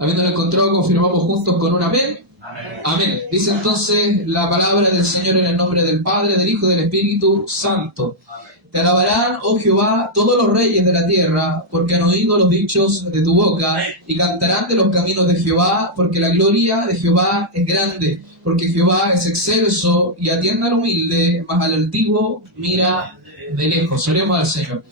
Habiéndolo encontrado, confirmamos juntos con un amén. Amén. Amén. Dice entonces la palabra del Señor en el nombre del Padre, del Hijo y del Espíritu Santo. Te alabarán, oh Jehová, todos los reyes de la tierra, porque han oído los dichos de tu boca, y cantarán de los caminos de Jehová, porque la gloria de Jehová es grande, porque Jehová es excelso, y atiende al humilde, mas al altivo mira de lejos. Oremos al Señor.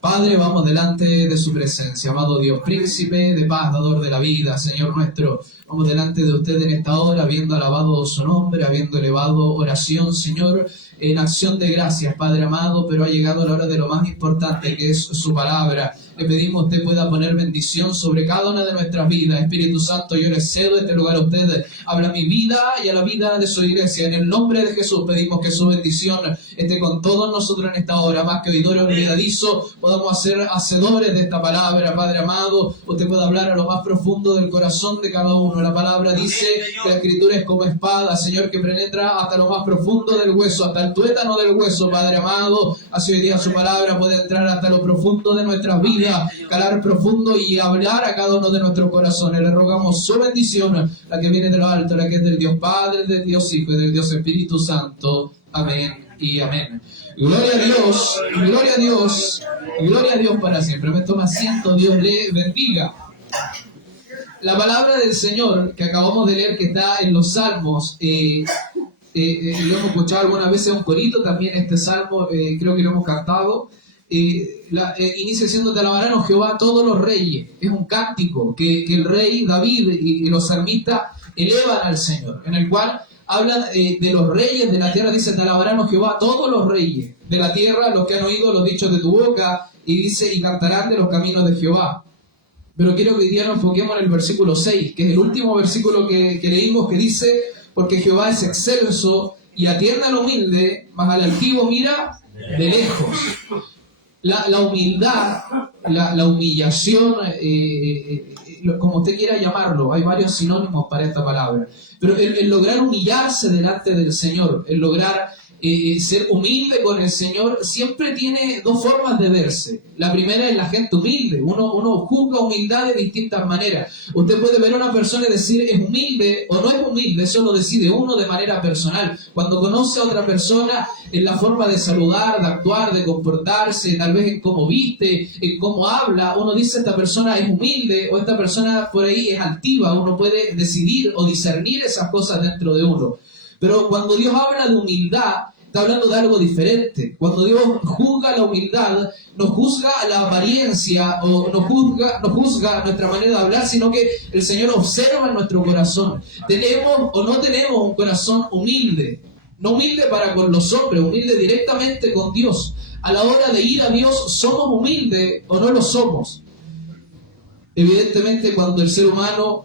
Padre, vamos delante de su presencia, amado Dios, príncipe de paz, dador de la vida, Señor nuestro. Vamos delante de usted en esta hora, habiendo alabado su nombre, habiendo elevado oración, Señor, en acción de gracias, Padre amado, pero ha llegado la hora de lo más importante, que es su palabra. Le pedimos que usted pueda poner bendición sobre cada una de nuestras vidas. Espíritu Santo, yo le cedo este lugar a usted. Habla a mi vida y a la vida de su iglesia. En el nombre de Jesús pedimos que su bendición esté con todos nosotros en esta hora. Más que oidores olvidadizos, podamos ser hacedores de esta palabra, Padre amado. Usted puede hablar a lo más profundo del corazón de cada uno. La palabra dice que la Escritura es como espada, Señor, que penetra hasta lo más profundo del hueso, hasta el tuétano del hueso, Padre amado. Así hoy día su palabra puede entrar hasta lo profundo de nuestras vidas, calar profundo y hablar a cada uno de nuestros corazones. Le rogamos su bendición, la que viene de lo alto, la que es del Dios Padre, del Dios Hijo y del Dios Espíritu Santo. Amén y amén. Gloria a Dios, gloria a Dios, gloria a Dios para siempre. Me toma asiento, Dios le bendiga. La palabra del Señor que acabamos de leer, que está en los Salmos, lo hemos escuchado algunas veces en un corito, también este salmo creo que lo hemos cantado. Inicia diciendo: te alabarán, oh Jehová, todos los reyes. Es un cántico que el rey David y los salmistas elevan al Señor, en el cual hablan de los reyes de la tierra. Dice: te alabarán, oh Jehová, todos los reyes de la tierra, los que han oído los dichos de tu boca, y dice: y cantarán de los caminos de Jehová. Pero quiero que hoy día nos enfoquemos en el versículo 6, que es el último versículo que leímos, que dice: porque Jehová es excelso y atiende al humilde, mas al altivo mira de lejos. La humildad, la humillación, como usted quiera llamarlo, hay varios sinónimos para esta palabra, pero el lograr humillarse delante del Señor, el lograr ser humilde con el Señor, siempre tiene dos formas de verse. La primera es la gente humilde. Uno juzga humildad de distintas maneras. Usted puede ver a una persona y decir es humilde o no es humilde, eso lo decide uno de manera personal. Cuando conoce a otra persona, en la forma de saludar, de actuar, de comportarse, tal vez en cómo viste, en cómo habla, uno dice esta persona es humilde o esta persona por ahí es altiva. Uno puede decidir o discernir esas cosas dentro de uno. Pero cuando Dios habla de humildad, está hablando de algo diferente. Cuando Dios juzga la humildad, no juzga la apariencia o no juzga nuestra manera de hablar, sino que el Señor observa nuestro corazón. ¿Tenemos o no tenemos un corazón humilde? No humilde para con los hombres, humilde directamente con Dios. A la hora de ir a Dios, ¿somos humildes o no lo somos? Evidentemente, cuando el ser humano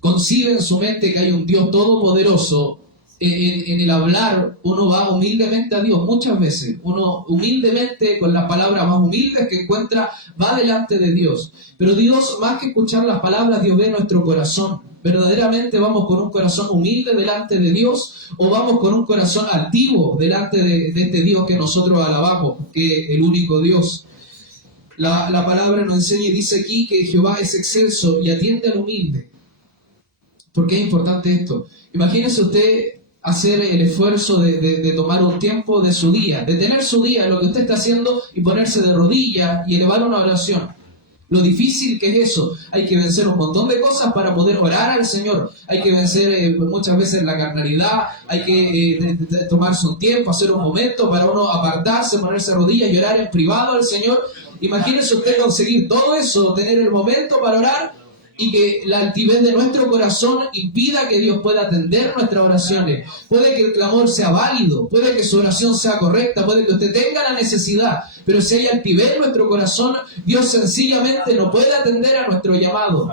concibe en su mente que hay un Dios todopoderoso, en el hablar uno va humildemente a Dios. Muchas veces uno humildemente, con las palabras más humildes que encuentra, va delante de Dios. Pero Dios, más que escuchar las palabras, Dios ve nuestro corazón. ¿Verdaderamente vamos con un corazón humilde delante de Dios o vamos con un corazón altivo delante de este Dios que nosotros alabamos, que es el único Dios? La palabra nos enseña y dice aquí que Jehová es excelso y atiende al humilde. ¿Por qué es importante esto? Imagínese usted hacer el esfuerzo de tomar un tiempo de su día, de tener su día, lo que usted está haciendo, y ponerse de rodillas y elevar una oración. Lo difícil que es eso. Hay que vencer un montón de cosas para poder orar al Señor. Hay que vencer muchas veces la carnalidad. Hay que tomarse un tiempo, hacer un momento para uno apartarse, ponerse de rodillas y orar en privado al Señor. Imagínese usted conseguir todo eso, tener el momento para orar, y que la altivez de nuestro corazón impida que Dios pueda atender nuestras oraciones. Puede que el clamor sea válido, puede que su oración sea correcta, puede que usted tenga la necesidad, pero si hay altivez en nuestro corazón, Dios sencillamente no puede atender a nuestro llamado.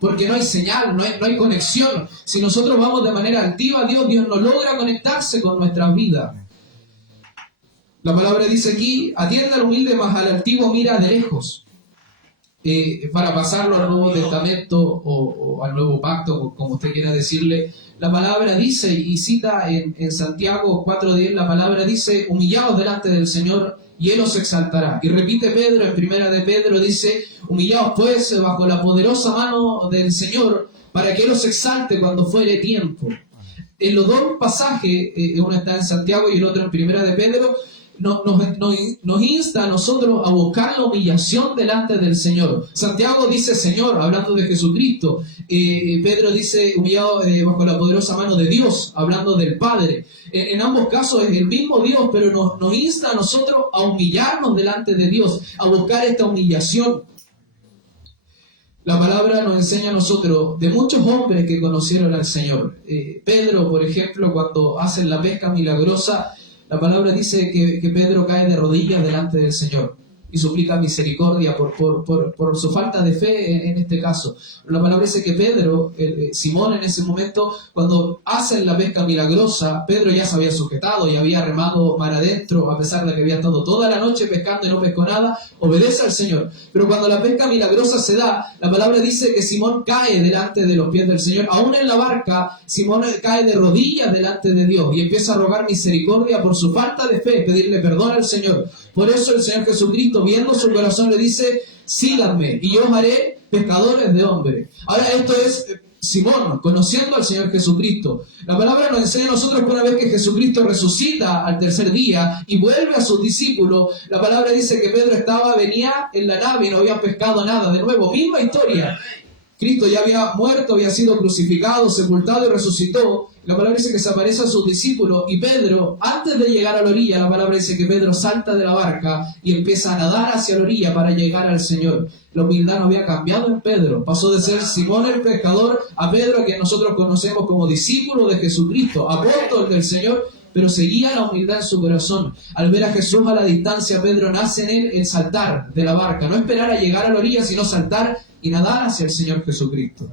Porque no hay señal, no hay conexión. Si nosotros vamos de manera altiva a Dios, Dios no logra conectarse con nuestras vidas. La palabra dice aquí: atiende al humilde, mas al altivo mira de lejos. Para pasarlo al Nuevo Testamento o al Nuevo Pacto, como usted quiera decirle, la palabra dice, y cita en Santiago 4:10, la palabra dice: humillaos delante del Señor y Él os exaltará. Y repite Pedro en primera de Pedro, dice, humillaos pues bajo la poderosa mano del Señor, para que Él os exalte cuando fuere tiempo. En los dos pasajes, uno está en Santiago y el otro en primera de Pedro, nos insta a nosotros a buscar la humillación delante del Señor. Santiago dice Señor, hablando de Jesucristo. Pedro dice humillado bajo la poderosa mano de Dios, hablando del Padre. En ambos casos es el mismo Dios, pero nos insta a nosotros a humillarnos delante de Dios, a buscar esta humillación. La palabra nos enseña a nosotros de muchos hombres que conocieron al Señor. Pedro, por ejemplo, cuando hacen la pesca milagrosa, la palabra dice que Pedro cae de rodillas delante del Señor y suplica misericordia por su falta de fe en este caso. La palabra dice que Pedro, Simón en ese momento, cuando hacen la pesca milagrosa, Pedro ya se había sujetado y había remado mar adentro, a pesar de que había estado toda la noche pescando y no pescó nada, obedece al Señor. Pero cuando la pesca milagrosa se da, la palabra dice que Simón cae delante de los pies del Señor. Aún en la barca, Simón cae de rodillas delante de Dios y empieza a rogar misericordia por su falta de fe, pedirle perdón al Señor. Por eso el Señor Jesucristo, viendo su corazón, le dice, síganme y yo os haré pescadores de hombres. Ahora esto es Simón, conociendo al Señor Jesucristo. La palabra nos enseña a nosotros que una vez que Jesucristo resucita al tercer día y vuelve a sus discípulos, la palabra dice que Pedro venía en la nave y no había pescado nada. De nuevo, misma historia. Cristo ya había muerto, había sido crucificado, sepultado y resucitó. La palabra dice que se aparece a sus discípulos y Pedro, antes de llegar a la orilla, la palabra dice que Pedro salta de la barca y empieza a nadar hacia la orilla para llegar al Señor. La humildad no había cambiado en Pedro. Pasó de ser Simón el pescador a Pedro, que nosotros conocemos como discípulo de Jesucristo, apóstol del Señor, pero seguía la humildad en su corazón. Al ver a Jesús a la distancia, Pedro nace en él el saltar de la barca, no esperar a llegar a la orilla, sino saltar y nadar hacia el Señor Jesucristo.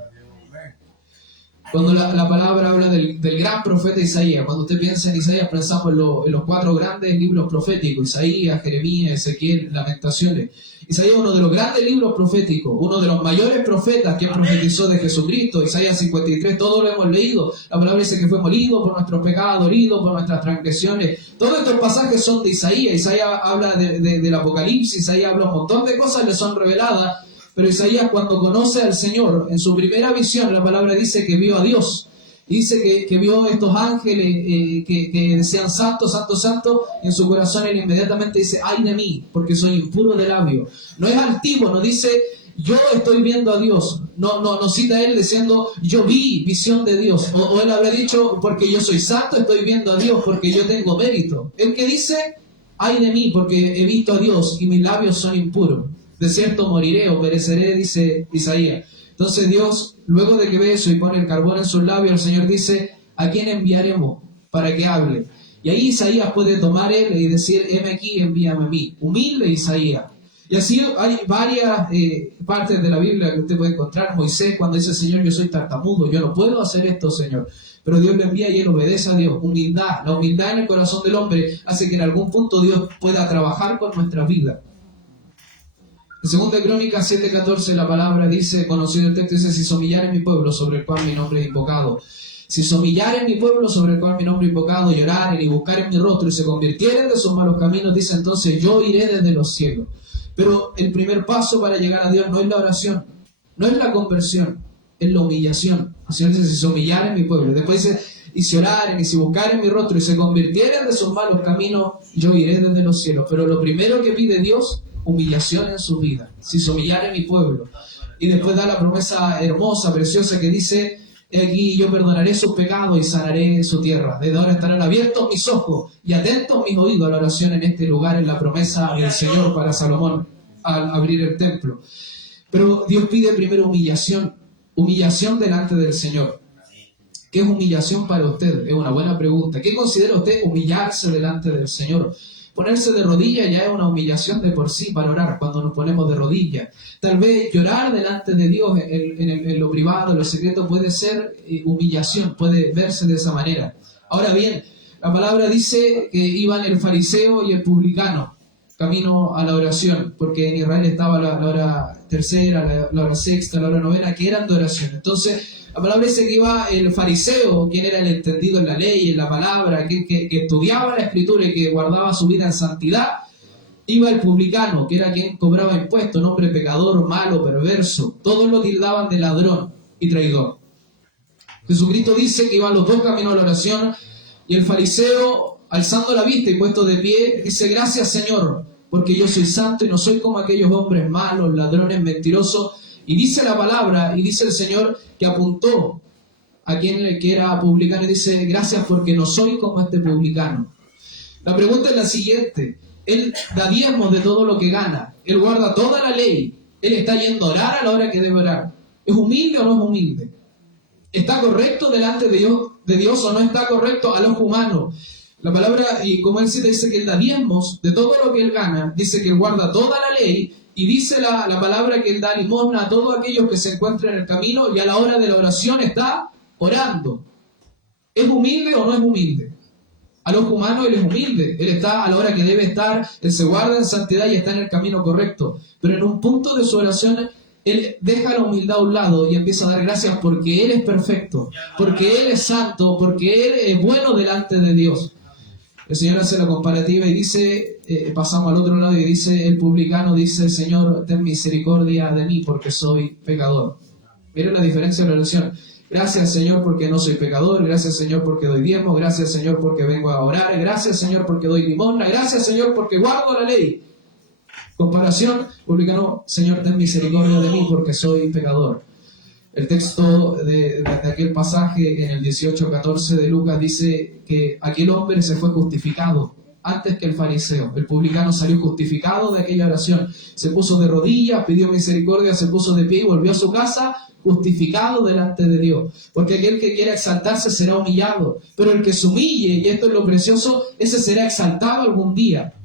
Cuando la palabra habla del gran profeta Isaías, cuando usted piensa en Isaías, pensamos en los 4 grandes libros proféticos, Isaías, Jeremías, Ezequiel, Lamentaciones. Isaías es uno de los grandes libros proféticos, uno de los mayores profetas que profetizó de Jesucristo. Isaías 53, todos lo hemos leído. La palabra dice que fue molido por nuestros pecados, herido por nuestras transgresiones. Todos estos pasajes son de Isaías. Isaías habla del Apocalipsis, Isaías habla un montón de cosas, le son reveladas. Pero Isaías, cuando conoce al Señor, en su primera visión, la palabra dice que vio a Dios. Dice que vio estos ángeles que decían santo, santo, santo. En su corazón él inmediatamente dice, ay de mí, porque soy impuro de labio. No es altivo, no dice, yo estoy viendo a Dios. No cita él diciendo, yo vi visión de Dios. O él habrá dicho, porque yo soy santo, estoy viendo a Dios, porque yo tengo mérito. El que dice, ay de mí, porque he visto a Dios y mis labios son impuros. De cierto moriré o pereceré, dice Isaías. Entonces Dios, luego de que ve eso y pone el carbón en sus labios, el Señor dice, ¿a quién enviaremos para que hable? Y ahí Isaías puede tomar él y decir, heme aquí, envíame a mí. Humilde Isaías. Y así hay varias partes de la Biblia que usted puede encontrar. Moisés, cuando dice, Señor, yo soy tartamudo, yo no puedo hacer esto, Señor. Pero Dios le envía y él obedece a Dios. Humildad. La humildad en el corazón del hombre hace que en algún punto Dios pueda trabajar con nuestra vida. En 2 Crónicas 7:14 la palabra dice, conocido el texto, dice, si se humillare mi pueblo sobre el cual mi nombre es invocado. Si se humillare mi pueblo sobre el cual mi nombre es invocado, lloraren y buscaren mi rostro y se convirtieren de sus malos caminos, dice entonces yo iré desde los cielos. Pero el primer paso para llegar a Dios no es la oración, no es la conversión, es la humillación. El Señor dice, si se humillare mi pueblo. Después dice, y si oraren y si buscaren mi rostro y se convirtieren de sus malos caminos, yo iré desde los cielos. Pero lo primero que pide Dios, humillación en su vida. Si se humillare mi pueblo. Y después da la promesa hermosa, preciosa, que dice, aquí yo perdonaré sus pecados y sanaré su tierra. Desde ahora estarán abiertos mis ojos y atentos mis oídos a la oración en este lugar, en la promesa del Señor para Salomón al abrir el templo. Pero Dios pide primero humillación delante del Señor. ¿Qué es humillación para usted? Es una buena pregunta. ¿Qué considera usted humillarse delante del Señor? Ponerse de rodillas ya es una humillación de por sí para orar, cuando nos ponemos de rodillas. Tal vez llorar delante de Dios en lo privado, en lo secreto, puede ser humillación, puede verse de esa manera. Ahora bien, la palabra dice que iban el fariseo y el publicano camino a la oración, porque en Israel estaba la hora tercera, la hora sexta, la hora novena, que eran de oración. Entonces, la palabra dice que iba el fariseo, quien era el entendido en la ley, en la palabra, que estudiaba la Escritura y que guardaba su vida en santidad, iba el publicano, que era quien cobraba impuestos, un hombre pecador, malo, perverso. Todos lo tildaban de ladrón y traidor. Jesucristo dice que iban los dos caminos a la oración, y el fariseo, alzando la vista y puesto de pie, dice: gracias, Señor, porque yo soy santo y no soy como aquellos hombres malos, ladrones, mentirosos. Y dice la palabra, y dice el Señor, que apuntó a quien que era publicano y dice: gracias porque no soy como este publicano. La pregunta es la siguiente: él da diezmos de todo lo que gana, él guarda toda la ley, él está yendo a orar a la hora que debe orar. ¿Es humilde o no es humilde? ¿Está correcto delante de Dios o no está correcto al ojo humano? La palabra, y como él dice que él da diezmos de todo lo que él gana, dice que él guarda toda la ley, y dice la palabra que él da limosna a todos aquellos que se encuentran en el camino, y a la hora de la oración está orando. ¿Es humilde o no es humilde? Al ojo humano él es humilde, él está a la hora que debe estar, él se guarda en santidad y está en el camino correcto. Pero en un punto de su oración, él deja la humildad a un lado y empieza a dar gracias porque él es perfecto, porque él es santo, porque él es bueno delante de Dios. El Señor hace la comparativa y dice, pasamos al otro lado y dice, el publicano dice: Señor, ten misericordia de mí porque soy pecador. Miren la diferencia de la oración. Gracias, Señor, porque no soy pecador. Gracias, Señor, porque doy diezmo. Gracias, Señor, porque vengo a orar. Gracias, Señor, porque doy limosna. Gracias, Señor, porque guardo la ley. Comparación, publicano: Señor, ten misericordia de mí porque soy pecador. El texto de aquel pasaje en el 18:14 de Lucas dice que aquel hombre se fue justificado antes que el fariseo. El publicano salió justificado de aquella oración. Se puso de rodillas, pidió misericordia, se puso de pie y volvió a su casa justificado delante de Dios. Porque aquel que quiera exaltarse será humillado. Pero el que se humille, y esto es lo precioso, ese será exaltado algún día.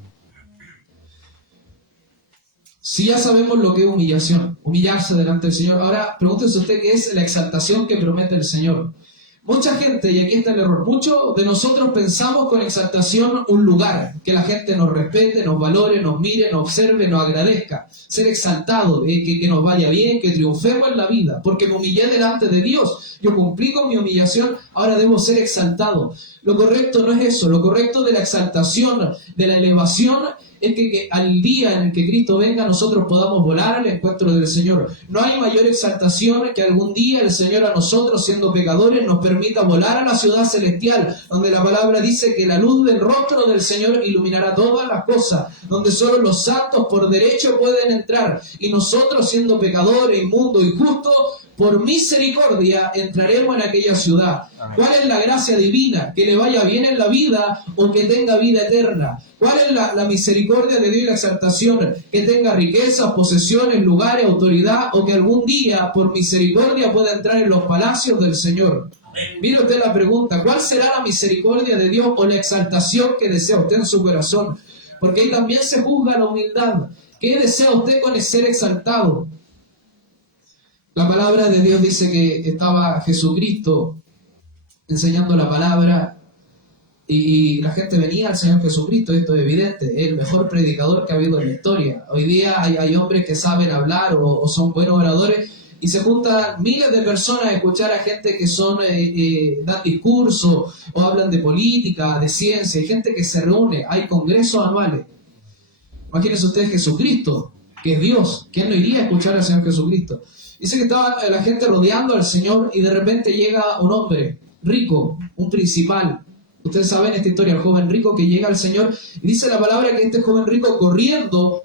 Si ya sabemos lo que es humillación, humillarse delante del Señor, ahora pregúntese usted qué es la exaltación que promete el Señor. Mucha gente, y aquí está el error, muchos de nosotros pensamos con exaltación un lugar, que la gente nos respete, nos valore, nos mire, nos observe, nos agradezca, ser exaltado, que nos vaya bien, que triunfemos en la vida, porque me humillé delante de Dios, yo cumplí con mi humillación, ahora debo ser exaltado. Lo correcto no es eso, lo correcto de la exaltación, de la elevación, es que al día en el que Cristo venga nosotros podamos volar al encuentro del Señor. No hay mayor exaltación que algún día el Señor a nosotros, siendo pecadores, nos permita volar a la ciudad celestial, donde la palabra dice que la luz del rostro del Señor iluminará todas las cosas, donde solo los santos por derecho pueden entrar, y nosotros, siendo pecadores, inmundos y justos, por misericordia entraremos en aquella ciudad. ¿Cuál es la gracia divina? Que le vaya bien en la vida o que tenga vida eterna. ¿Cuál es la misericordia de Dios y la exaltación? Que tenga riquezas, posesiones, lugares, autoridad, o que algún día por misericordia pueda entrar en los palacios del Señor. Mire usted la pregunta: ¿cuál será la misericordia de Dios o la exaltación que desea usted en su corazón? Porque ahí también se juzga la humildad. ¿Qué desea usted con el ser exaltado? La palabra de Dios dice que estaba Jesucristo enseñando la palabra y la gente venía al Señor Jesucristo. Esto es evidente, es el mejor predicador que ha habido en la historia. Hoy día hay hombres que saben hablar o son buenos oradores y se juntan miles de personas a escuchar a gente que dan discursos o hablan de política, de ciencia. Hay gente que se reúne, hay congresos anuales. Imagínense ustedes Jesucristo, que es Dios. ¿Quién no iría a escuchar al Señor Jesucristo? Dice que estaba la gente rodeando al Señor y de repente llega un hombre rico, un principal. Ustedes saben esta historia, el joven rico que llega al Señor y dice la palabra que este joven rico corriendo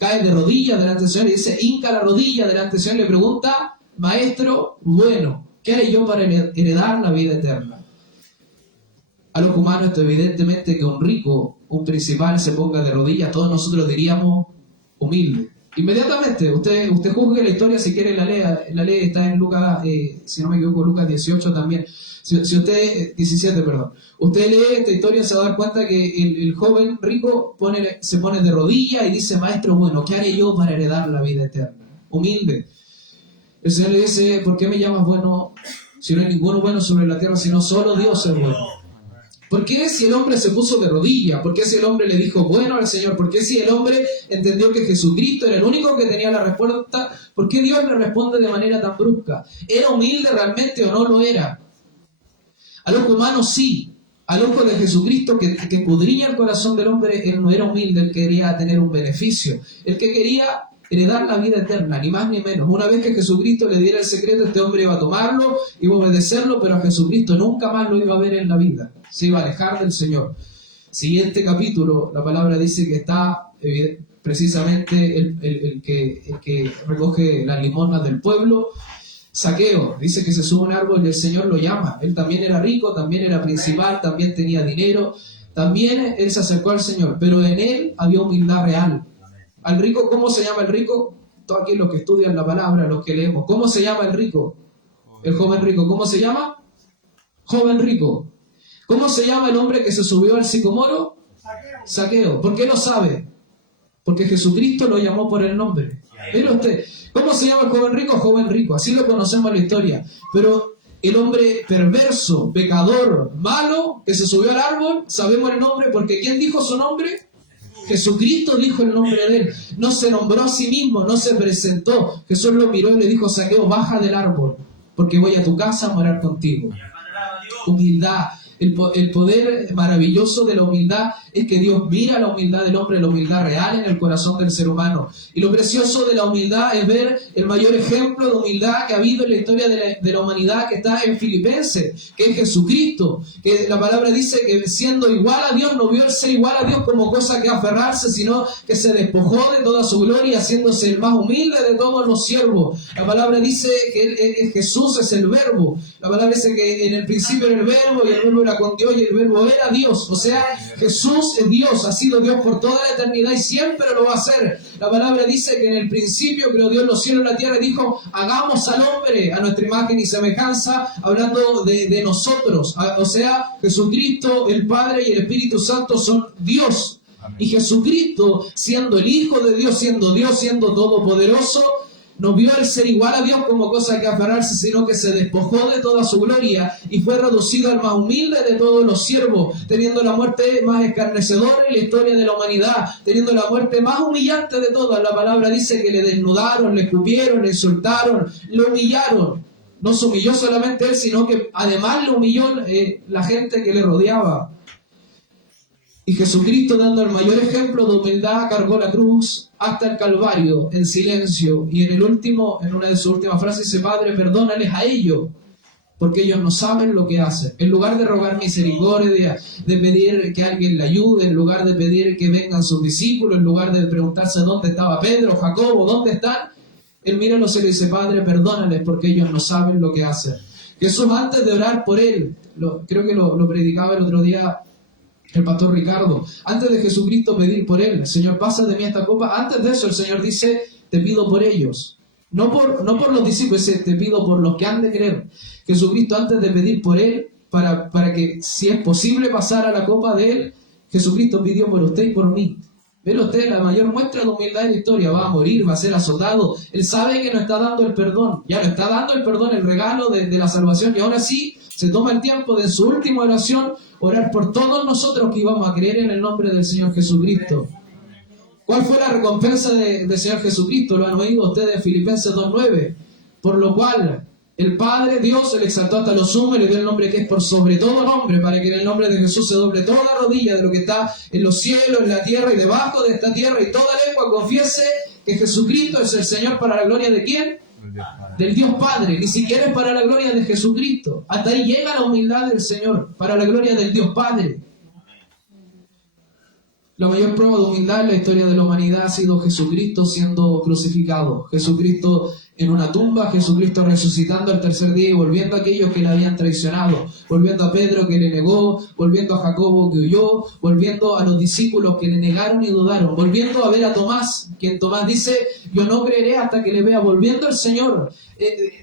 cae de rodillas delante del Señor y dice, hinca la rodilla delante del Señor y le pregunta: Maestro bueno, ¿qué haré yo para heredar la vida eterna? A los humanos esto evidentemente que un rico, un principal se ponga de rodillas, todos nosotros diríamos humilde. Inmediatamente, usted juzgue la historia si quiere, la lee, está en Lucas, si no me equivoco, Lucas 18 también. Si usted, 17, perdón. Usted lee esta historia, se va a dar cuenta que el joven rico se pone de rodillas y dice: Maestro bueno, ¿qué haré yo para heredar la vida eterna? Humilde. El Señor le dice: ¿por qué me llamas bueno si no hay ninguno bueno sobre la tierra, sino solo Dios es bueno? ¿Por qué si el hombre se puso de rodillas? ¿Por qué si el hombre le dijo bueno al Señor? ¿Por qué si el hombre entendió que Jesucristo era el único que tenía la respuesta? ¿Por qué Dios le responde de manera tan brusca? ¿Era humilde realmente o no lo era? A los humanos sí. Al ojo de Jesucristo que escudriña el corazón del hombre, él no era humilde, él quería tener un beneficio. Él que quería heredar la vida eterna, ni más ni menos. Una vez que Jesucristo le diera el secreto, este hombre iba a tomarlo, iba a obedecerlo, pero a Jesucristo nunca más lo iba a ver en la vida. Se iba a alejar del Señor. Siguiente capítulo, la palabra dice que está precisamente el que recoge las limosnas del pueblo. Zaqueo, dice que se sube a un árbol y el Señor lo llama. Él también era rico, también era principal, también tenía dinero. También él se acercó al Señor, pero en él había humildad real. Al rico, ¿cómo se llama el rico? Todos aquí los que estudian la palabra, los que leemos. ¿Cómo se llama el rico? El joven rico. ¿Cómo se llama? Joven rico. ¿Cómo se llama el hombre que se subió al sicomoro? Zaqueo. ¿Por qué lo sabe? Porque Jesucristo lo llamó por el nombre. Mire usted, ¿cómo se llama el joven rico? Joven rico, así lo conocemos en la historia. Pero el hombre perverso, pecador, malo, que se subió al árbol, sabemos el nombre porque ¿quién dijo su nombre? Jesucristo dijo el nombre de él. No se nombró a sí mismo, no se presentó. Jesús lo miró y le dijo: Zaqueo, baja del árbol, porque voy a tu casa a morar contigo. Humildad. El poder maravilloso de la humildad es que Dios mira la humildad del hombre, la humildad real en el corazón del ser humano. Y lo precioso de la humildad es ver el mayor ejemplo de humildad que ha habido en la historia de la humanidad, que está en Filipenses, que es Jesucristo. Que la palabra dice que siendo igual a Dios, no vio el ser igual a Dios como cosa que aferrarse, sino que se despojó de toda su gloria, haciéndose el más humilde de todos los siervos. La palabra dice que Jesús es el verbo. La palabra dice que en el principio era el verbo, y el verbo era con Dios, y el verbo era Dios. O sea, Jesús es Dios, ha sido Dios por toda la eternidad y siempre lo va a hacer. La palabra dice que en el principio creó Dios los cielos y la tierra, y dijo: hagamos al hombre a nuestra imagen y semejanza, hablando de nosotros. O sea, Jesucristo, el Padre y el Espíritu Santo son Dios. Y Jesucristo, siendo el Hijo de Dios, siendo todopoderoso, no vio el ser igual a Dios como cosa que aferrarse, sino que se despojó de toda su gloria y fue reducido al más humilde de todos los siervos, teniendo la muerte más escarnecedora en la historia de la humanidad, teniendo la muerte más humillante de todas. La palabra dice que le desnudaron, le escupieron, le insultaron, le humillaron. No se humilló solamente él, sino que además le humilló la gente que le rodeaba. Y Jesucristo, dando el mayor ejemplo de humildad, cargó la cruz hasta el Calvario en silencio. Y en una de sus últimas frases dice: Padre, perdónales a ellos, porque ellos no saben lo que hacen. En lugar de rogar misericordia, de pedir que alguien le ayude, en lugar de pedir que vengan sus discípulos, en lugar de preguntarse dónde estaba Pedro, Jacobo, dónde están, él mira los cielos y dice: Padre, perdónales, porque ellos no saben lo que hacen. Jesús, antes de orar por él, creo que lo predicaba el otro día el pastor Ricardo, antes de Jesucristo pedir por él: Señor, pasa de mí esta copa. Antes de eso el Señor dice: te pido por ellos. No por los discípulos, dice: te pido por los que han de creer. Jesucristo, antes de pedir por él, para que si es posible pasar a la copa de él, Jesucristo pidió por usted y por mí. Pero usted, la mayor muestra de humildad en la historia: va a morir, va a ser azotado. Él sabe que no está dando el perdón. Ya no está dando el perdón, el regalo de la salvación. Y ahora sí, se toma el tiempo de su última oración, orar por todos nosotros que íbamos a creer en el nombre del Señor Jesucristo. ¿Cuál fue la recompensa del Señor Jesucristo? Lo han oído ustedes en Filipenses 2:9. Por lo cual el Padre, Dios, le exaltó hasta lo sumo y le dio el nombre que es por sobre todo nombre, para que en el nombre de Jesús se doble toda rodilla de lo que está en los cielos, en la tierra y debajo de esta tierra, y toda lengua confiese que Jesucristo es el Señor, para la gloria de ¿quién? Del Dios Padre. Ni siquiera es para la gloria de Jesucristo. Hasta ahí llega la humildad del Señor, para la gloria del Dios Padre. La mayor prueba de humildad en la historia de la humanidad ha sido Jesucristo siendo crucificado, Jesucristo en una tumba, Jesucristo resucitando al tercer día y volviendo a aquellos que le habían traicionado, volviendo a Pedro que le negó, volviendo a Jacobo que huyó, volviendo a los discípulos que le negaron y dudaron, volviendo a ver a Tomás, quien Tomás dice: yo no creeré hasta que le vea, volviendo al Señor,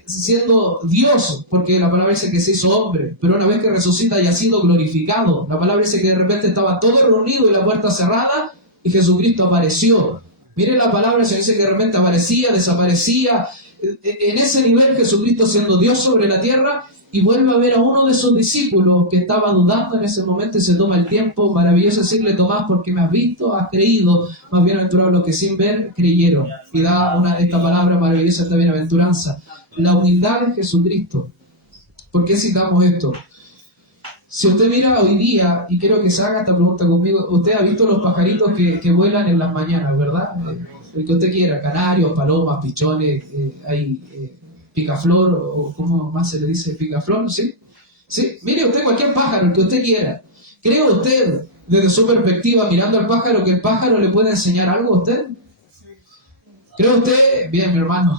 siendo Dios, porque la palabra dice que se hizo hombre, pero una vez que resucita ya ha sido glorificado. La palabra dice que de repente estaba todo reunido y la puerta cerrada y Jesucristo apareció. Miren la palabra, se dice que de repente aparecía, desaparecía. En ese nivel Jesucristo siendo Dios sobre la tierra, y vuelve a ver a uno de sus discípulos que estaba dudando en ese momento, y se toma el tiempo maravilloso de decirle: Tomás, porque me has visto, has creído, más bienaventurados los que sin ver creyeron. Y da esta palabra maravillosa, esta bienaventuranza, la humildad de Jesucristo. ¿Por qué citamos esto? Si usted mira hoy día, y quiero que se haga esta pregunta conmigo, usted ha visto los pajaritos que vuelan en las mañanas, ¿verdad? El que usted quiera, canarios, palomas, pichones, hay picaflor, o ¿cómo más se le dice? Picaflor, ¿sí? Sí, mire usted cualquier pájaro, el que usted quiera. ¿Cree usted, desde su perspectiva, mirando al pájaro, que el pájaro le puede enseñar algo a usted? ¿Cree usted, bien mi hermano,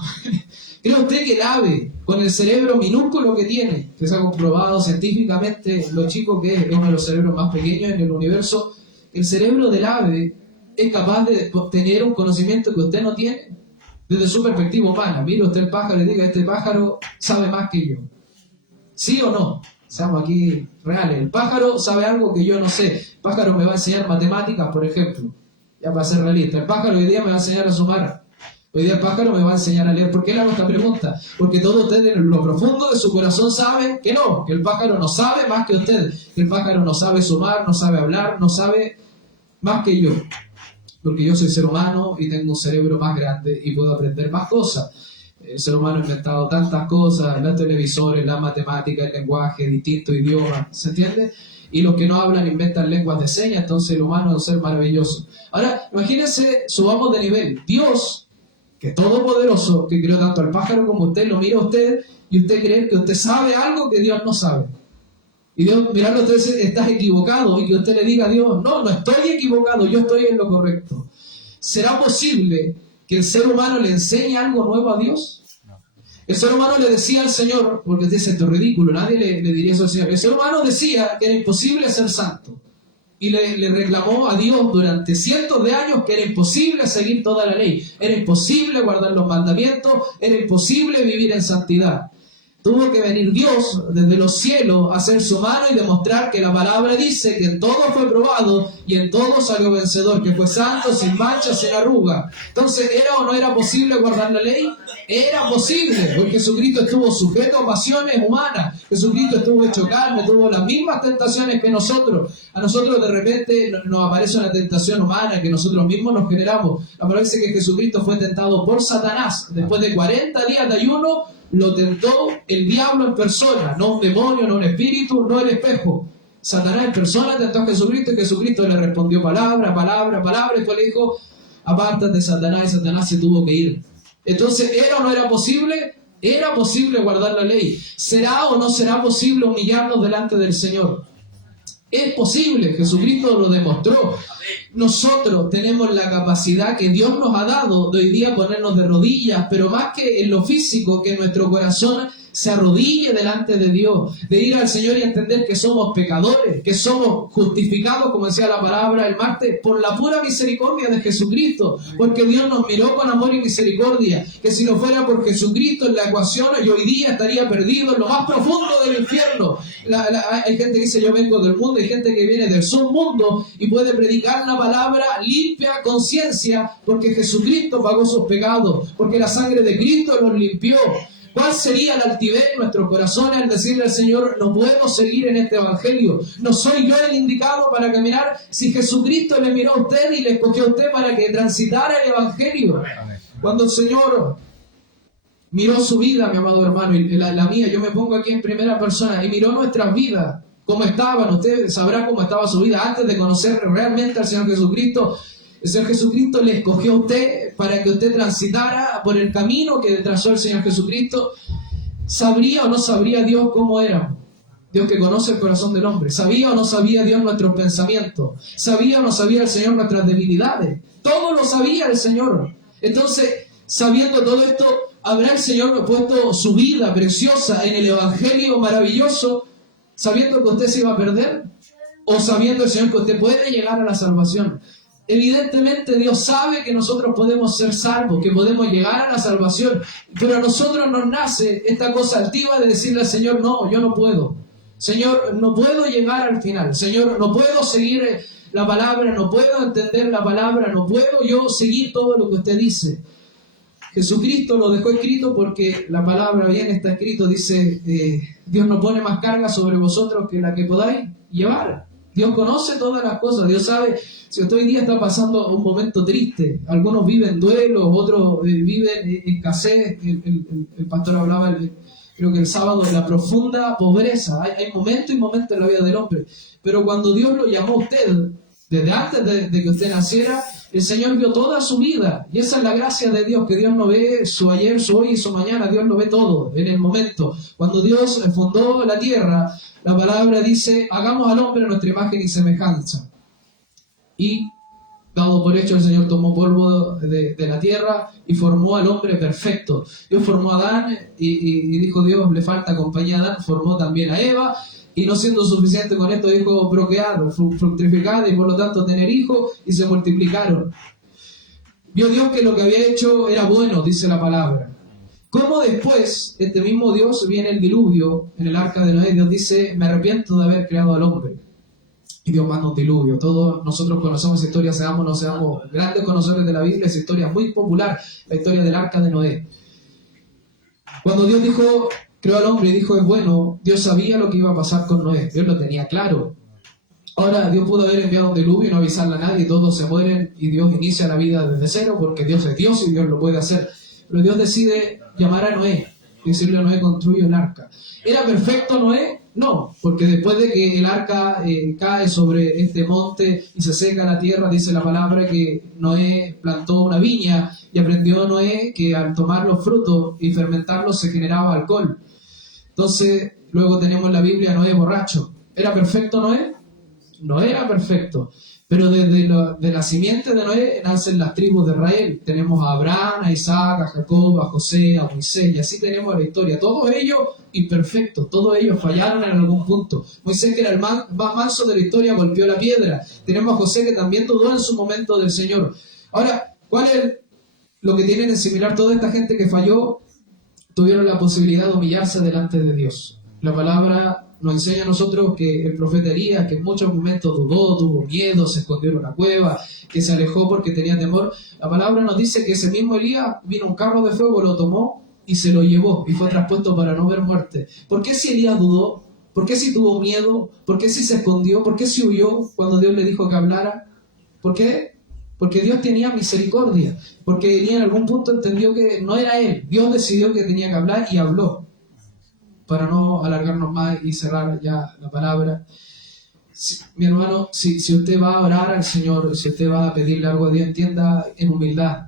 cree usted que el ave, con el cerebro minúsculo que tiene, que se ha comprobado científicamente lo chico que es uno de los cerebros más pequeños en el universo, el cerebro del ave es capaz de tener un conocimiento que usted no tiene? Desde su perspectiva humana, mire usted el pájaro y diga, este pájaro sabe más que yo. ¿Sí o no? Seamos aquí reales. El pájaro sabe algo que yo no sé. El pájaro me va a enseñar matemáticas, por ejemplo. Ya para ser realista. El pájaro hoy día me va a enseñar a sumar. Hoy día el pájaro me va a enseñar a leer. ¿Por qué le hago esta pregunta? Porque todos ustedes en lo profundo de su corazón saben que no, que el pájaro no sabe más que usted, que el pájaro no sabe sumar, no sabe hablar, no sabe más que yo. Porque yo soy ser humano y tengo un cerebro más grande y puedo aprender más cosas. El ser humano ha inventado tantas cosas, los televisores, la matemática, el lenguaje, distintos idiomas, ¿se entiende? Y los que no hablan inventan lenguas de señas, entonces el humano es un ser maravilloso. Ahora, imagínense, subamos de nivel. Dios, que es todopoderoso, que creó tanto al pájaro como usted, lo mira a usted y usted cree que usted sabe algo que Dios no sabe. Y Dios, mirarlo a usted, estás equivocado, y que usted le diga a Dios, no estoy equivocado, yo estoy en lo correcto. ¿Será posible que el ser humano le enseñe algo nuevo a Dios? El ser humano le decía al Señor, porque dice esto es ridículo, nadie le diría eso al Señor. El ser humano decía que era imposible ser santo. Y le reclamó a Dios durante cientos de años que era imposible seguir toda la ley. Era imposible guardar los mandamientos, era imposible vivir en santidad. Tuvo que venir Dios desde los cielos a hacer su mano y demostrar que la palabra dice que en todo fue probado y en todo salió vencedor, que fue santo, sin mancha, sin arruga. Entonces, ¿era o no era posible guardar la ley? Era posible, porque Jesucristo estuvo sujeto a pasiones humanas. Jesucristo estuvo hecho carne, tuvo las mismas tentaciones que nosotros. A nosotros de repente nos aparece una tentación humana que nosotros mismos nos generamos. La palabra dice que Jesucristo fue tentado por Satanás. Después de 40 días de ayuno, lo tentó el diablo en persona, no un demonio, no un espíritu, no el espejo. Satanás en persona tentó a Jesucristo y Jesucristo le respondió palabra, y después le dijo, apártate Satanás, y Satanás se tuvo que ir. Entonces, ¿era o no era posible? Era posible guardar la ley. ¿Será o no será posible humillarnos delante del Señor? Es posible, Jesucristo lo demostró. Nosotros tenemos la capacidad que Dios nos ha dado de hoy día ponernos de rodillas, pero más que en lo físico, que nuestro corazón se arrodille delante de Dios, de ir al Señor y entender que somos pecadores, que somos justificados, como decía la palabra el martes, por la pura misericordia de Jesucristo, porque Dios nos miró con amor y misericordia, que si no fuera por Jesucristo en la ecuación, yo hoy día estaría perdido en lo más profundo del infierno. Hay gente que dice yo vengo del mundo, hay gente que viene del submundo y puede predicar la palabra limpia conciencia, porque Jesucristo pagó sus pecados, porque la sangre de Cristo los limpió. ¿Cuál sería la altivez en nuestros corazones al decirle al Señor, no puedo seguir en este evangelio? No soy yo el indicado para caminar. Si Jesucristo le miró a usted y le escogió a usted para que transitara el evangelio. Cuando el Señor miró su vida, mi amado hermano, y la mía, yo me pongo aquí en primera persona, y miró nuestras vidas, cómo estaban. Usted sabrá cómo estaba su vida antes de conocer realmente al Señor Jesucristo. El Señor Jesucristo le escogió a usted para que usted transitara por el camino que trazó el Señor Jesucristo. ¿Sabría o no sabría Dios cómo era? Dios que conoce el corazón del hombre. ¿Sabía o no sabía Dios nuestros pensamientos? ¿Sabía o no sabía el Señor nuestras debilidades? Todo lo sabía el Señor. Entonces, sabiendo todo esto, ¿habrá el Señor puesto su vida preciosa en el Evangelio maravilloso, sabiendo que usted se iba a perder? ¿O sabiendo el Señor que usted puede llegar a la salvación? Evidentemente Dios sabe que nosotros podemos ser salvos, que podemos llegar a la salvación, pero a nosotros nos nace esta cosa altiva de decirle al Señor, no, yo no puedo. Señor, no puedo llegar al final. Señor, no puedo seguir la palabra, no puedo entender la palabra, no puedo yo seguir todo lo que usted dice. Jesucristo lo dejó escrito porque la palabra bien está escrito, dice, Dios no pone más carga sobre vosotros que la que podáis llevar. Dios conoce todas las cosas, Dios sabe si usted hoy día está pasando un momento triste. Algunos viven duelos, otros viven escasez. El pastor hablaba creo que el sábado, la profunda pobreza. Hay momentos y momentos en la vida del hombre. Pero cuando Dios lo llamó a usted, desde antes de que usted naciera, el Señor vio toda su vida. Y esa es la gracia de Dios, que Dios no ve su ayer, su hoy y su mañana. Dios lo ve todo en el momento. Cuando Dios fundó la tierra, la palabra dice, hagamos al hombre a nuestra imagen y semejanza. Y dado por hecho, el Señor tomó polvo de la tierra y formó al hombre perfecto. Dios formó a Adán y dijo Dios, le falta compañía a Adán, formó también a Eva, y no siendo suficiente con esto, dijo procrear, fructificar y por lo tanto tener hijos, y se multiplicaron. Vio Dios que lo que había hecho era bueno, dice la palabra. ¿Cómo después este mismo Dios viene el diluvio en el arca de Noé? Dios dice, me arrepiento de haber creado al hombre. Y Dios manda un diluvio. Todos nosotros conocemos esa historia, seamos o no seamos grandes conocedores de la Biblia, esa historia muy popular, la historia del arca de Noé. Cuando Dios dijo, creó al hombre y dijo, es bueno, Dios sabía lo que iba a pasar con Noé. Dios lo tenía claro. Ahora, Dios pudo haber enviado un diluvio y no avisarle a nadie, todos se mueren y Dios inicia la vida desde cero, porque Dios es Dios y Dios lo puede hacer. Pero Dios decide llamar a Noé y decirle a Noé, construye un arca. ¿Era perfecto Noé? No, porque después de que el arca cae sobre este monte y se seca la tierra, dice la palabra que Noé plantó una viña y aprendió Noé que al tomar los frutos y fermentarlos se generaba alcohol. Entonces, luego tenemos en la Biblia Noé borracho. ¿Era perfecto Noé? No era perfecto. Pero desde la simiente de Noé nacen las tribus de Israel. Tenemos a Abraham, a Isaac, a Jacob, a José, a Moisés, y así tenemos la historia. Todos ellos imperfectos, todos ellos fallaron en algún punto. Moisés, que era el más manso de la historia, golpeó la piedra. Tenemos a José, que también dudó en su momento del Señor. Ahora, ¿cuál es lo que tienen en similar? Toda esta gente que falló tuvieron la posibilidad de humillarse delante de Dios. La palabra nos enseña a nosotros que el profeta Elías, que en muchos momentos dudó, tuvo miedo, se escondió en una cueva, que se alejó porque tenía temor. La palabra nos dice que ese mismo Elías vino un carro de fuego, lo tomó y se lo llevó y fue traspuesto para no ver muerte. ¿Por qué si Elías dudó? ¿Por qué si tuvo miedo? ¿Por qué si se escondió? ¿Por qué si huyó cuando Dios le dijo que hablara? ¿Por qué? Porque Dios tenía misericordia, porque Elías en algún punto entendió que no era él. Dios decidió que tenía que hablar y habló. Para no alargarnos más y cerrar ya la palabra, mi hermano, si usted va a orar al Señor, si usted va a pedirle algo a Dios, entienda en humildad.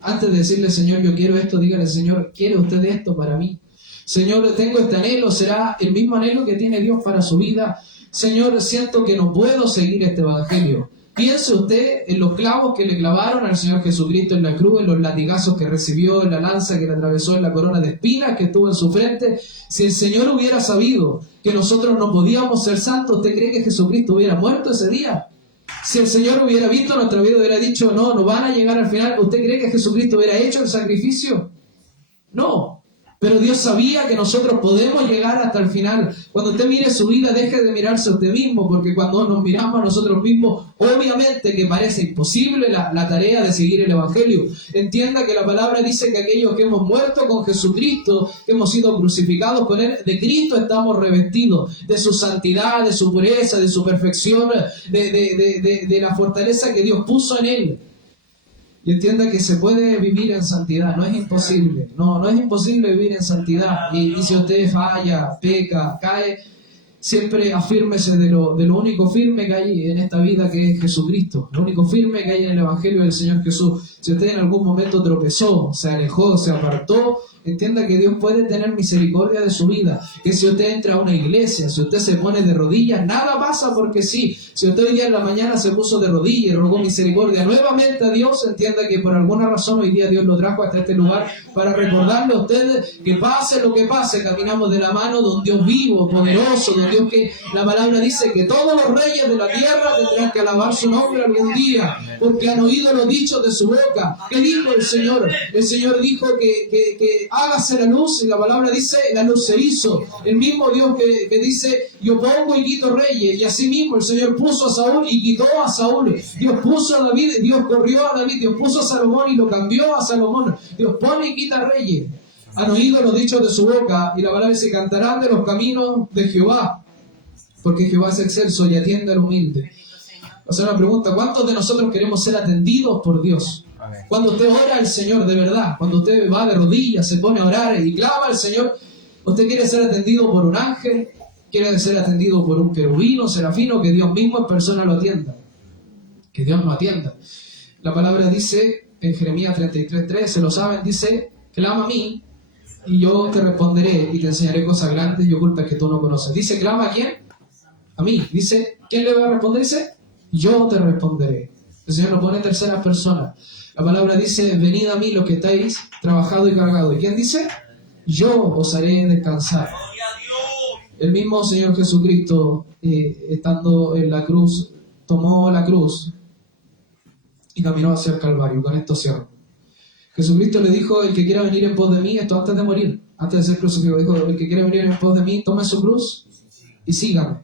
Antes de decirle, Señor, yo quiero esto, dígale, Señor, ¿quiere usted esto para mí? Señor, tengo este anhelo, ¿será el mismo anhelo que tiene Dios para su vida? Señor, siento que no puedo seguir este evangelio. Piense usted en los clavos que le clavaron al Señor Jesucristo en la cruz, en los latigazos que recibió, en la lanza que le atravesó, en la corona de espinas que estuvo en su frente. Si el Señor hubiera sabido que nosotros no podíamos ser santos, ¿usted cree que Jesucristo hubiera muerto ese día? Si el Señor hubiera visto nuestra vida y hubiera dicho, no van a llegar al final, ¿usted cree que Jesucristo hubiera hecho el sacrificio? No. Pero Dios sabía que nosotros podemos llegar hasta el final. Cuando usted mire su vida, deje de mirarse a usted mismo, porque cuando nos miramos a nosotros mismos, obviamente que parece imposible la tarea de seguir el Evangelio. Entienda que la palabra dice que aquellos que hemos muerto con Jesucristo, que hemos sido crucificados con Él, de Cristo estamos revestidos, de su santidad, de su pureza, de su perfección, de la fortaleza que Dios puso en Él. Y entienda que se puede vivir en santidad, no es imposible, no es imposible vivir en santidad. Y si usted falla, peca, cae, siempre afírmese de lo único firme que hay en esta vida, que es Jesucristo, lo único firme que hay en el Evangelio del Señor Jesús. Si usted en algún momento tropezó, se alejó, se apartó, entienda que Dios puede tener misericordia de su vida, que si usted entra a una iglesia, si usted se pone de rodillas, nada pasa porque sí. Si usted hoy día en la mañana se puso de rodillas y rogó misericordia nuevamente a Dios, entienda que por alguna razón hoy día Dios lo trajo hasta este lugar para recordarle a ustedes que pase lo que pase, caminamos de la mano de un Dios vivo, poderoso, de un Dios que la palabra dice que todos los reyes de la tierra tendrán que alabar su nombre algún día, porque han oído los dichos de su boca. ¿Qué dijo el Señor? El Señor dijo que hágase la luz, y la palabra dice, la luz se hizo. El mismo Dios que dice, yo pongo y quito reyes, y así mismo el Señor puso a Saúl y quitó a Saúl. Dios puso a David, Dios corrió a David, Dios puso a Salomón y lo cambió a Salomón. Dios pone y quita reyes. Han oído los dichos de su boca, y la palabra dice, cantarán de los caminos de Jehová, porque Jehová es excelso y atiende al humilde. O sea, una pregunta, ¿cuántos de nosotros queremos ser atendidos por Dios? Cuando usted ora al Señor de verdad, cuando usted va de rodillas, se pone a orar y clama al Señor, Usted quiere ser atendido por un ángel, quiere ser atendido por un querubino, serafino, que Dios mismo en persona lo atienda. Que Dios no atienda. La palabra dice en Jeremías 33:3, se lo saben, dice, clama a mí y yo te responderé y te enseñaré cosas grandes y ocultas que tú no conoces. Dice, clama a quién? A mí. Dice, ¿quién le va a responder? Dice, yo te responderé. El Señor lo pone en terceras personas. La palabra dice, venid a mí los que estáis trabajados y cargados. ¿Y quién dice? Yo os haré descansar. El mismo Señor Jesucristo, estando en la cruz, tomó la cruz y caminó hacia el Calvario. Con esto cierro. Jesucristo le dijo, el que quiera venir en pos de mí, esto antes de morir, antes de ser crucificado, dijo, el que quiera venir en pos de mí, tome su cruz y sígame.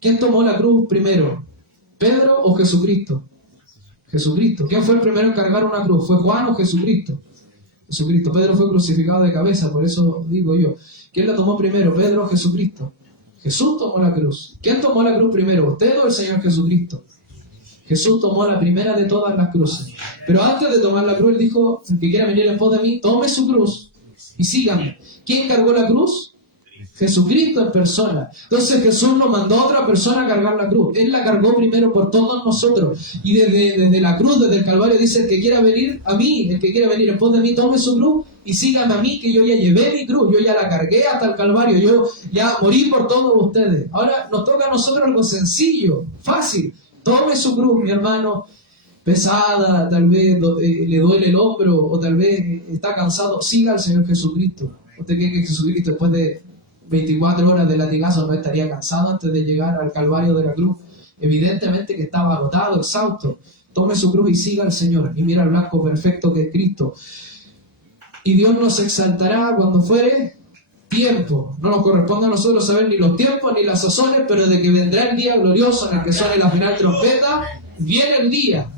¿Quién tomó la cruz primero? ¿Pedro o Jesucristo? Jesucristo. ¿Quién fue el primero en cargar una cruz? ¿Fue Juan o Jesucristo? Jesucristo. Pedro fue crucificado de cabeza, por eso digo yo. ¿Quién la tomó primero? ¿Pedro o Jesucristo? Jesús tomó la cruz. ¿Quién tomó la cruz primero? ¿Usted o el Señor Jesucristo? Jesús tomó la primera de todas las cruces. Pero antes de tomar la cruz, Él dijo, el que quiera venir en pos de mí, tome su cruz y sígame. ¿Quién cargó la cruz? Jesucristo en persona. Entonces Jesús nos mandó a otra persona a cargar la cruz. Él la cargó primero por todos nosotros. Y desde la cruz, desde el Calvario, dice, el que quiera venir a mí, el que quiera venir en pos de mí, tome su cruz y sígame a mí, que yo ya llevé mi cruz, yo ya la cargué hasta el Calvario, yo ya morí por todos ustedes. Ahora nos toca a nosotros algo sencillo, fácil. Tome su cruz, mi hermano, pesada, tal vez le duele el hombro, o tal vez está cansado. Siga al Señor Jesucristo. ¿Usted cree que Jesucristo, después de 24 horas de latigazo, no estaría cansado antes de llegar al Calvario de la cruz? Evidentemente que estaba agotado, exhausto. Tome su cruz y siga al Señor. Y mira el blanco perfecto que es Cristo. Y Dios nos exaltará cuando fuere tiempo. No nos corresponde a nosotros saber ni los tiempos ni las sazones, pero de que vendrá el día glorioso en el que suene la final trompeta, viene el día.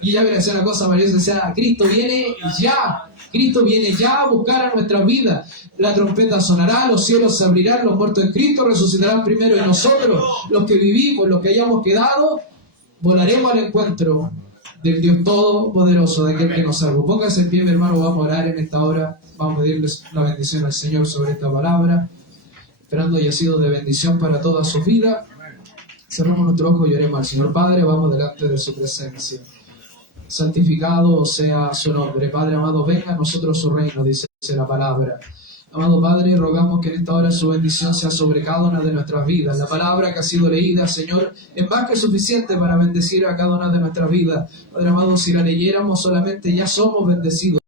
Y ya viene a ser una cosa maravillosa, decía, Cristo viene ya. Cristo viene ya a buscar a nuestras vidas. La trompeta sonará, los cielos se abrirán, los muertos en Cristo resucitarán primero, y nosotros, los que vivimos, los que hayamos quedado, volaremos al encuentro del Dios Todopoderoso, de aquel que nos salvó. Póngase en pie, mi hermano, vamos a orar en esta hora, vamos a pedirles la bendición al Señor sobre esta palabra, esperando haya sido de bendición para toda su vida. Cerramos nuestro ojo y oremos al Señor. Padre, vamos delante de su presencia. Santificado sea su nombre. Padre amado, venga a nosotros su reino, dice la palabra. Amado Padre, rogamos que en esta hora su bendición sea sobre cada una de nuestras vidas. La palabra que ha sido leída, Señor, es más que suficiente para bendecir a cada una de nuestras vidas. Padre amado, si la leyéramos solamente, ya somos bendecidos.